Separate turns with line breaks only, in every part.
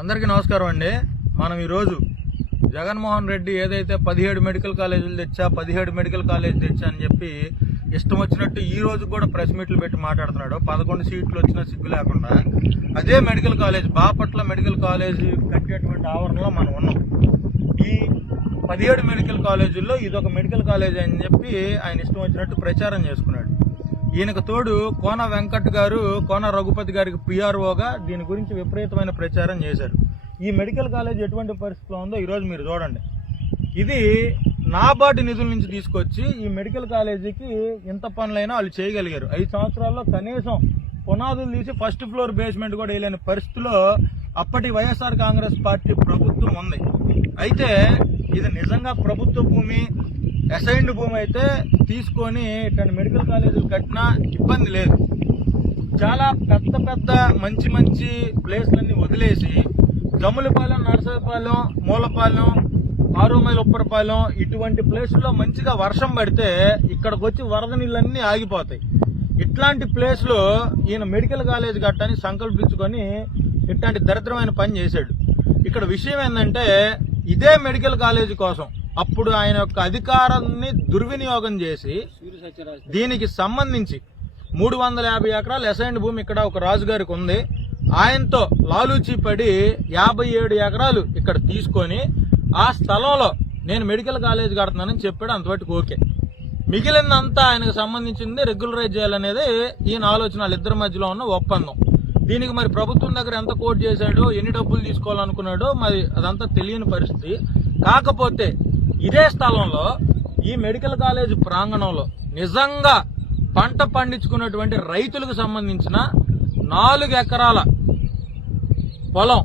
అందరికీ నమస్కారం అండి మనం ఈరోజు జగన్మోహన్ రెడ్డి ఏదైతే పదిహేడు మెడికల్ కాలేజీలు తెచ్చా పదిహేడు మెడికల్ కాలేజ్ తెచ్చా అని చెప్పి ఇష్టం వచ్చినట్టు ఈ రోజు కూడా ప్రెస్ మీట్లు పెట్టి మాట్లాడుతున్నాడు పదకొండు సీట్లు వచ్చిన సిగ్గు లేకుండా అదే medical college Bapatla medical college కట్టేటువంటి ఆవరణలో మనం ఉన్నాం ఈ పదిహేడు మెడికల్ కాలేజీల్లో ఇదొక మెడికల్ కాలేజ్ అని చెప్పి ఆయన ఇష్టం వచ్చినట్టు ప్రచారం చేసుకున్నాడు ఈయనకు తోడు కోన వెంకట్ గారు కోన రఘుపతి గారికి పిఆర్ఓగా దీని గురించి విపరీతమైన ప్రచారం చేశారు ఈ మెడికల్ కాలేజ్ ఎటువంటి పరిస్థితిలో ఉందో ఈరోజు మీరు చూడండి ఇది నాబార్డు నిధుల నుంచి తీసుకొచ్చి ఈ మెడికల్ కాలేజీకి ఇంత పనులైనా వాళ్ళు చేయగలిగారు ఐదు సంవత్సరాల్లో కనీసం పునాదులు తీసి ఫస్ట్ ఫ్లోర్ బేస్మెంట్ కూడా వేయలేని పరిస్థితిలో అప్పటి వైఎస్ఆర్ కాంగ్రెస్ పార్టీ ప్రభుత్వం ఉంది అయితే ఇది నిజంగా ప్రభుత్వ భూమి అసైన్డ్ భూమి అయితే తీసుకొని ఇట్లాంటి మెడికల్ కాలేజీలు కట్టినా ఇబ్బంది లేదు చాలా పెద్ద పెద్ద మంచి మంచి ప్లేస్లన్నీ వదిలేసి జములపాలెం నరసపాలెం మూలపాలెం ఆరు మైలు ఉప్పరపాలెం ఇటువంటి ప్లేసుల్లో మంచిగా వర్షం పడితే ఇక్కడికి వచ్చి వరద నీళ్ళన్నీ ఆగిపోతాయి ఇట్లాంటి ప్లేస్లో ఈయన మెడికల్ కాలేజ్ కట్టని సంకల్పించుకొని ఇట్లాంటి దరిద్రమైన పని చేశాడు ఇక్కడ విషయం ఏంటంటే ఇదే మెడికల్ కాలేజీ కోసం అప్పుడు ఆయన యొక్క అధికారాన్ని దుర్వినియోగం చేసి దీనికి సంబంధించి మూడు వందల యాభై ఎకరాల అసైన్డ్ భూమి ఇక్కడ ఒక రాజుగారికి ఉంది ఆయనతో లాలూచి పడి యాభై ఏడు ఎకరాలు ఇక్కడ తీసుకొని ఆ స్థలంలో నేను మెడికల్ కాలేజ్ కడుతున్నానని చెప్పాడు అంతవరకు ఓకే మిగిలినంతా ఆయనకు సంబంధించింది రెగ్యులరైజ్ చేయాలనేది ఈయన ఆలోచన వాళ్ళిద్దరి మధ్యలో ఉన్న ఒప్పందం దీనికి మరి ప్రభుత్వం దగ్గర ఎంత కోట్ చేశాడో ఎన్ని డబ్బులు తీసుకోవాలనుకున్నాడో మరి అదంతా తెలియని పరిస్థితి కాకపోతే ఇదే స్థలంలో ఈ మెడికల్ కాలేజ్ ప్రాంగణంలో నిజంగా పంట పండించుకున్నటువంటి రైతులకు సంబంధించిన నాలుగు ఎకరాల పొలం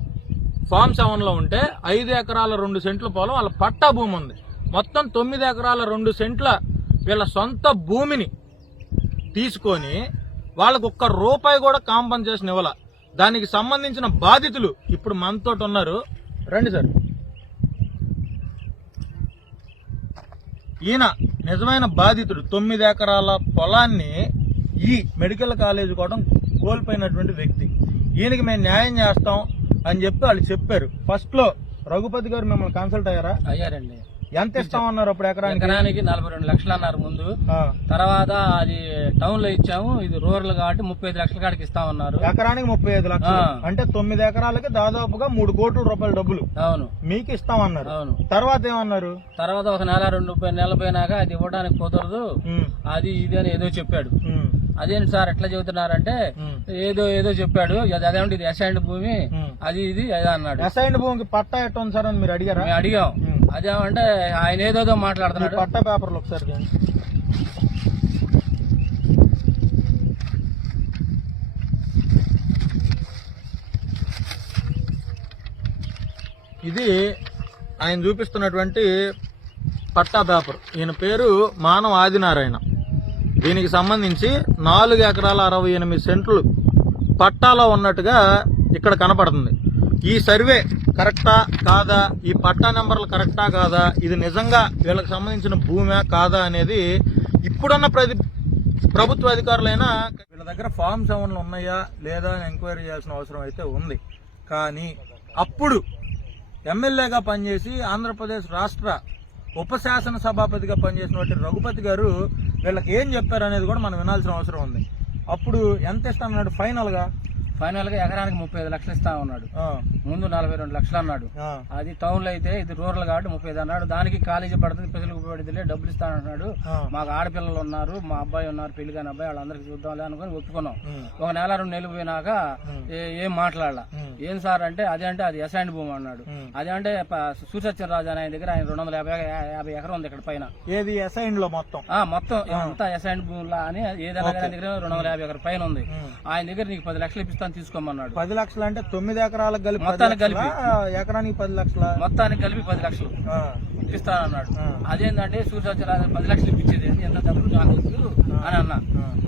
ఫామ్ సెవెన్లో ఉంటే ఐదు ఎకరాల రెండు సెంట్ల పొలం వాళ్ళ పట్టా భూమి ఉంది మొత్తం తొమ్మిది ఎకరాల రెండు సెంట్ల వీళ్ళ సొంత భూమిని తీసుకొని వాళ్ళకు ఒక్క రూపాయి కూడా కాంపన్సేషన్ ఇవ్వాల దానికి సంబంధించిన బాధితులు ఇప్పుడు మనతోటి ఉన్నారు రండి సార్ ఈయన నిజమైన బాధితుడు తొమ్మిది ఎకరాల పొలాన్ని ఈ మెడికల్ కాలేజీ కూడా కోల్పోయినటువంటి వ్యక్తి ఈయనకి మేము న్యాయం చేస్తాం అని చెప్పి వాళ్ళు చెప్పారు ఫస్ట్లో రఘుపతి గారు మిమ్మల్ని కన్సల్ట్ అయ్యారా అయ్యారండి ఎంత ఇస్తాం అన్నారు అప్పుడు ఎకరానికి
ఎకరానికి నలభై రెండు లక్షలు అన్నారు ముందు తర్వాత అది టౌన్ లో ఇచ్చాము ఇది రూరల్ కాబట్టి ముప్పై ఐదు లక్షల కాడికి అన్నారు
ఎకరానికి ముప్పై ఐదు లక్షలు అంటే తొమ్మిది ఎకరాలకి దాదాపుగా మూడు కోట్ల రూపాయల డబ్బులు అవును మీకు ఇస్తామన్నారు అవును తర్వాత ఏమన్నారు
తర్వాత ఒక నెల రెండు నెలల పోయినాక అది ఇవ్వడానికి కుదరదు అది ఇది అని ఏదో చెప్పాడు అదేంటి సార్ ఎట్లా చెబుతున్నారంటే ఏదో ఏదో చెప్పాడు అదేమిటి ఇది అసైన్డ్ భూమి అది ఇది అన్నాడు
అసైన్డ్ భూమికి పట్టా ఎట్ట ఉంది సార్ అని మీరు అడిగారు
అడిగాం అదేమంటే ఆయన ఏదేదో మాట్లాడుతున్నాడు పట్ట పేపర్లు ఒకసారి
ఇది ఆయన చూపిస్తున్నటువంటి పట్టా పేపర్ ఈయన పేరు మానవ ఆదినారాయణ దీనికి సంబంధించి నాలుగు ఎకరాల అరవై ఎనిమిది సెంట్లు పట్టాలో ఉన్నట్టుగా ఇక్కడ కనపడుతుంది ఈ సర్వే కరెక్టా కాదా ఈ పట్టా నెంబర్లు కరెక్టా కాదా ఇది నిజంగా వీళ్ళకి సంబంధించిన భూమే కాదా అనేది ఇప్పుడున్న ప్రతి ప్రభుత్వ అధికారులైనా వీళ్ళ దగ్గర ఫామ్ సెవెన్లు ఉన్నాయా లేదా అని ఎంక్వైరీ చేయాల్సిన అవసరం అయితే ఉంది కానీ అప్పుడు ఎమ్మెల్యేగా పనిచేసి ఆంధ్రప్రదేశ్ రాష్ట్ర ఉప శాసన సభాపతిగా పనిచేసినటువంటి రఘుపతి గారు వీళ్ళకి ఏం చెప్పారు అనేది కూడా మనం వినాల్సిన అవసరం ఉంది అప్పుడు ఎంత ఇస్తామన్నాడు ఫైనల్గా
ఫైనల్ గా ఎకరానికి ముప్పై ఐదు లక్షలు ఇస్తా ఉన్నాడు ముందు నలభై రెండు లక్షలు అన్నాడు అది టౌన్ లో అయితే ఇది రూరల్ కాబట్టి ముప్పై అన్నాడు దానికి కాలేజీ పడుతుంది ప్రజలకు ఉపయోగపడితే డబ్బులు ఇస్తాను అన్నాడు మాకు ఆడపిల్లలు ఉన్నారు మా అబ్బాయి ఉన్నారు పెళ్లి కాని అబ్బాయి వాళ్ళందరికీ చూద్దాం అనుకుని ఒప్పుకున్నాం ఒక నెల రెండు నెలలు పోయినాక ఏం మాట్లాడాల ఏం సార్ అంటే అదే అంటే అది అసైన్ భూమి అన్నాడు అదే అంటే సూర్యచంద్ర రాజు ఆయన దగ్గర ఆయన రెండు వందల యాభై యాభై ఎకరం ఉంది ఇక్కడ పైన
ఏది అసైన్ లో మొత్తం
మొత్తం అంతా భూమి భూమిలా అని ఏదైనా దగ్గర రెండు వందల యాభై ఎకరం పైన ఉంది ఆయన దగ్గర నీకు పది లక్షలు ఇప్పిస్తాను తీసుకోమన్నాడు
పది లక్షలు అంటే తొమ్మిది ఎకరాలకు కలిపి మొత్తానికి కలిపి ఎకరానికి పది లక్షల
మొత్తానికి కలిపి పది లక్షలు ఇప్పిస్తానన్నాడు అదేంటంటే సూర్యచంద్ర పది లక్షలు ఇప్పించేది ఎంత డబ్బులు నాకు అని అన్నా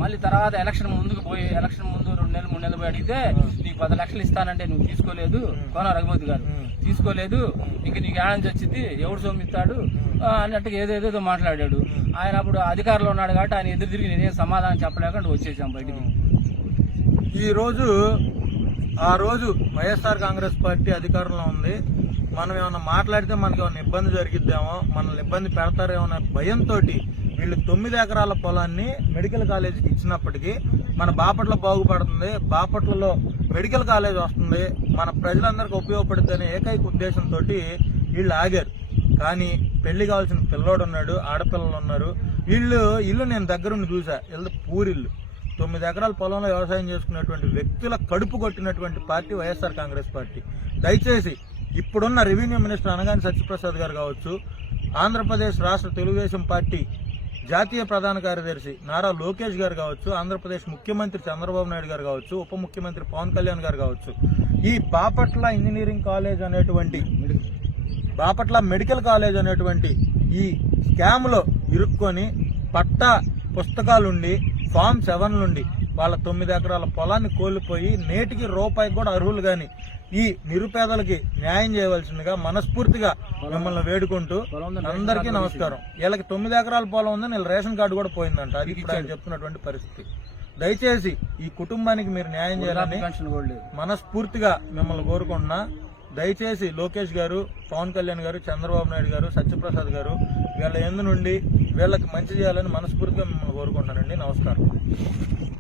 మళ్ళీ తర్వాత ఎలక్షన్ ముందుకు పోయి ఎలక్షన్ ముందు రెండు నెలలు మూడు నెలలు పోయి అడిగితే నీకు పది లక్షలు ఇస్తానంటే నువ్వు తీసుకోలేదు కోన రఘుపతి గారు తీసుకోలేదు ఇంక నీకు ఆనంద్ వచ్చింది ఎవడు సొమ్మిస్తాడు అన్నట్టుగా ఏదేదేదో మాట్లాడాడు ఆయన అప్పుడు అధికారులు ఉన్నాడు కాబట్టి ఆయన ఎదురు తిరిగి నేనే సమాధానం చెప్పలేక వచ్చేసాం బయటికి
ఈరోజు ఆ రోజు వైఎస్ఆర్ కాంగ్రెస్ పార్టీ అధికారంలో ఉంది మనం ఏమైనా మాట్లాడితే మనకి ఏమైనా ఇబ్బంది జరిగిద్దామో మనల్ని ఇబ్బంది పెడతారేమో అనే భయంతో వీళ్ళు తొమ్మిది ఎకరాల పొలాన్ని మెడికల్ కాలేజీకి ఇచ్చినప్పటికీ మన బాపట్ల బాగుపడుతుంది బాపట్లలో మెడికల్ కాలేజ్ వస్తుంది మన ప్రజలందరికీ అనే ఏకైక ఉద్దేశంతో వీళ్ళు ఆగారు కానీ పెళ్లి కావాల్సిన పిల్లోడు ఉన్నాడు ఆడపిల్లలు ఉన్నారు వీళ్ళు ఇల్లు నేను దగ్గరుండి చూసా ఇల్లు పూరిల్లు తొమ్మిది ఎకరాల పొలంలో వ్యవసాయం చేసుకునేటువంటి వ్యక్తుల కడుపు కొట్టినటువంటి పార్టీ వైఎస్ఆర్ కాంగ్రెస్ పార్టీ దయచేసి ఇప్పుడున్న రెవెన్యూ మినిస్టర్ అనగాని సత్యప్రసాద్ గారు కావచ్చు ఆంధ్రప్రదేశ్ రాష్ట్ర తెలుగుదేశం పార్టీ జాతీయ ప్రధాన కార్యదర్శి నారా లోకేష్ గారు కావచ్చు ఆంధ్రప్రదేశ్ ముఖ్యమంత్రి చంద్రబాబు నాయుడు గారు కావచ్చు ఉప ముఖ్యమంత్రి పవన్ కళ్యాణ్ గారు కావచ్చు ఈ బాపట్ల ఇంజనీరింగ్ కాలేజ్ అనేటువంటి బాపట్ల మెడికల్ కాలేజ్ అనేటువంటి ఈ స్కామ్లో ఇరుక్కొని పట్ట పుస్తకాలుండి ఫామ్ సెవెన్లుండి వాళ్ళ తొమ్మిది ఎకరాల పొలాన్ని కోల్పోయి నేటికి రూపాయికి కూడా అర్హులు కానీ ఈ నిరుపేదలకి న్యాయం చేయవలసిందిగా మనస్ఫూర్తిగా మిమ్మల్ని వేడుకుంటూ అందరికీ నమస్కారం వీళ్ళకి తొమ్మిది ఎకరాల పొలం ఉంది వీళ్ళ రేషన్ కార్డు కూడా పోయిందంట అది ఇప్పుడు ఆయన చెప్తున్నటువంటి పరిస్థితి దయచేసి ఈ కుటుంబానికి మీరు న్యాయం చేయాలని మనస్ఫూర్తిగా మిమ్మల్ని కోరుకుంటున్నా దయచేసి లోకేష్ గారు పవన్ కళ్యాణ్ గారు చంద్రబాబు నాయుడు గారు సత్యప్రసాద్ గారు వీళ్ళ ఎందు నుండి వీళ్ళకి మంచి చేయాలని మనస్ఫూర్తిగా మిమ్మల్ని కోరుకుంటున్నానండి నమస్కారం